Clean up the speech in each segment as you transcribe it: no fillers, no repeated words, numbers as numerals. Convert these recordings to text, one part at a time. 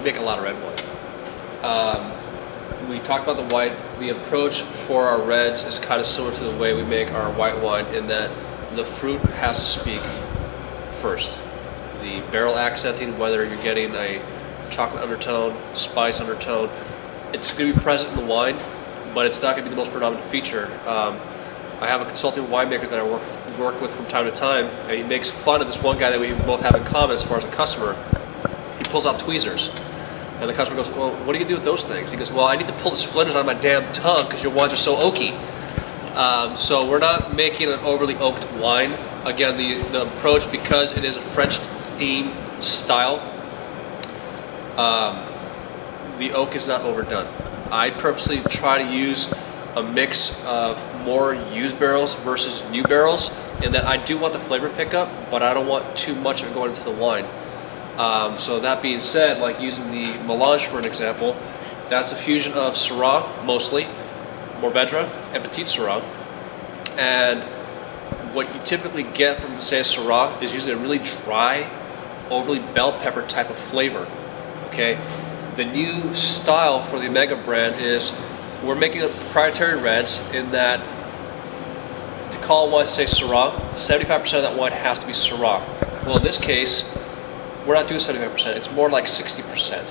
we make a lot of red wine. We talked about the white. The approach for our reds is kind of similar to the way we make our white wine, in that the fruit has to speak first. The barrel accenting, whether you're getting a chocolate undertone, spice undertone, it's going to be present in the wine, but it's not going to be the most predominant feature. I have a consulting winemaker that I work with from time to time, and he makes fun of this one guy that we both have in common as far as a customer. He pulls out tweezers, and the customer goes, well, what do you do with those things? He goes, well, I need to pull the splinters out of my damn tongue because your wines are so oaky. So we're not making an overly oaked wine. Again, the approach, because it is a French theme style, the oak is not overdone. I purposely try to use a mix of more used barrels versus new barrels, in that I do want the flavor pickup, but I don't want too much of it going into the wine. So that being said, like using the Melange for an example, that's a fusion of Syrah mostly, Mourvedre, and Petit Syrah. And what you typically get from, say, a Syrah is usually a really dry, overly bell pepper type of flavor. Okay, the new style for the Omega brand is we're making a proprietary reds, in that to call a wine, say, Syrah, 75% of that wine has to be Syrah. Well, in this case, we're not doing 75%, it's more like 60%.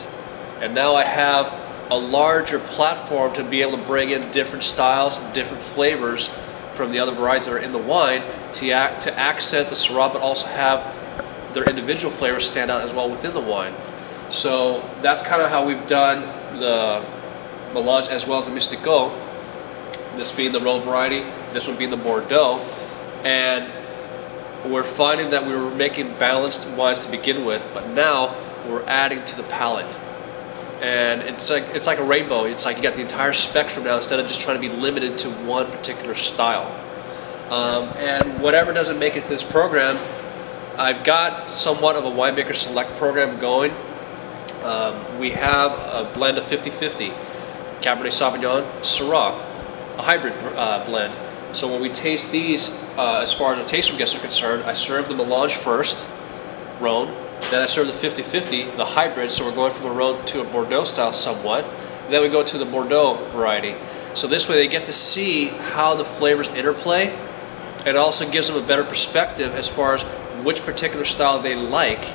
And now I have a larger platform to be able to bring in different styles and different flavors from the other varieties that are in the wine to accent the Syrah, but also have their individual flavors stand out as well within the wine. So that's kind of how we've done the Melange as well as the Mystico, this being the Rhone variety, this one being the Bordeaux. And we're finding that we were making balanced wines to begin with, but now we're adding to the palate. And it's like a rainbow. It's like you got the entire spectrum now, instead of just trying to be limited to one particular style. And whatever doesn't make it to this program, I've got somewhat of a winemaker select program going. We have a blend of 50-50, Cabernet Sauvignon, Syrah, a hybrid blend. So when we taste these, as far as the taste room guests are concerned, I serve the Melange first, Rhone. Then I serve the 50-50, the hybrid, so we're going from a Rhone to a Bordeaux style somewhat. And then we go to the Bordeaux variety. So this way they get to see how the flavors interplay, and it also gives them a better perspective as far as which particular style they like.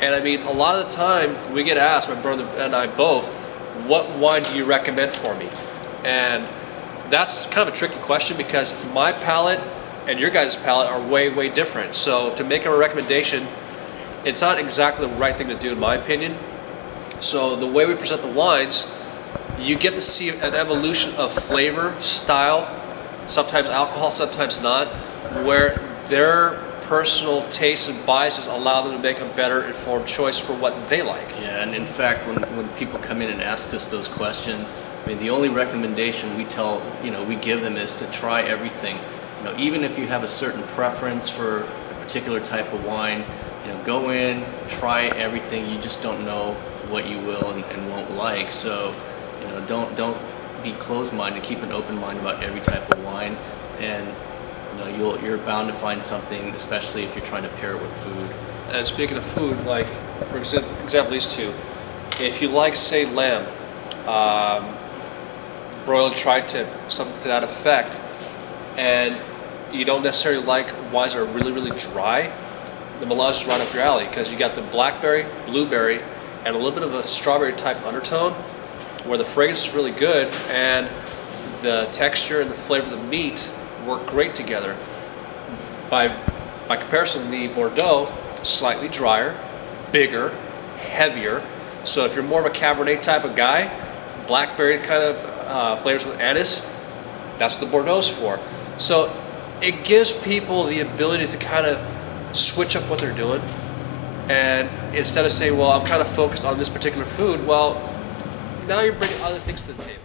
And I mean, a lot of the time we get asked, my brother and I both, what wine do you recommend for me? And that's kind of a tricky question, because my palate and your guys' palate are way, way different. So to make a recommendation, it's not exactly the right thing to do in my opinion. So the way we present the wines, you get to see an evolution of flavor, style, sometimes alcohol, sometimes not, where their personal tastes and biases allow them to make a better informed choice for what they like. Yeah, and in fact, when people come in and ask us those questions, I mean, the only recommendation we give them is to try everything. Even if you have a certain preference for a particular type of wine, go in, try everything. You just don't know what you will and won't like. So, don't be closed-minded. Keep an open mind about every type of wine, and you're bound to find something, especially if you're trying to pair it with food. And speaking of food, like for example, these two, if you like, say, lamb, broiled tri-tip, something to that effect, and you don't necessarily like wines that are really, really dry, the Melange is right up your alley, because you got the blackberry, blueberry, and a little bit of a strawberry type undertone, where the fragrance is really good and the texture and the flavor of the meat work great together. By comparison, the Bordeaux, slightly drier, bigger, heavier. So if you're more of a Cabernet type of guy, blackberry kind of flavors with anise, that's what the Bordeaux's for. So it gives people the ability to kind of switch up what they're doing, and instead of saying, well, I'm kind of focused on this particular food, well, now you're bringing other things to the table.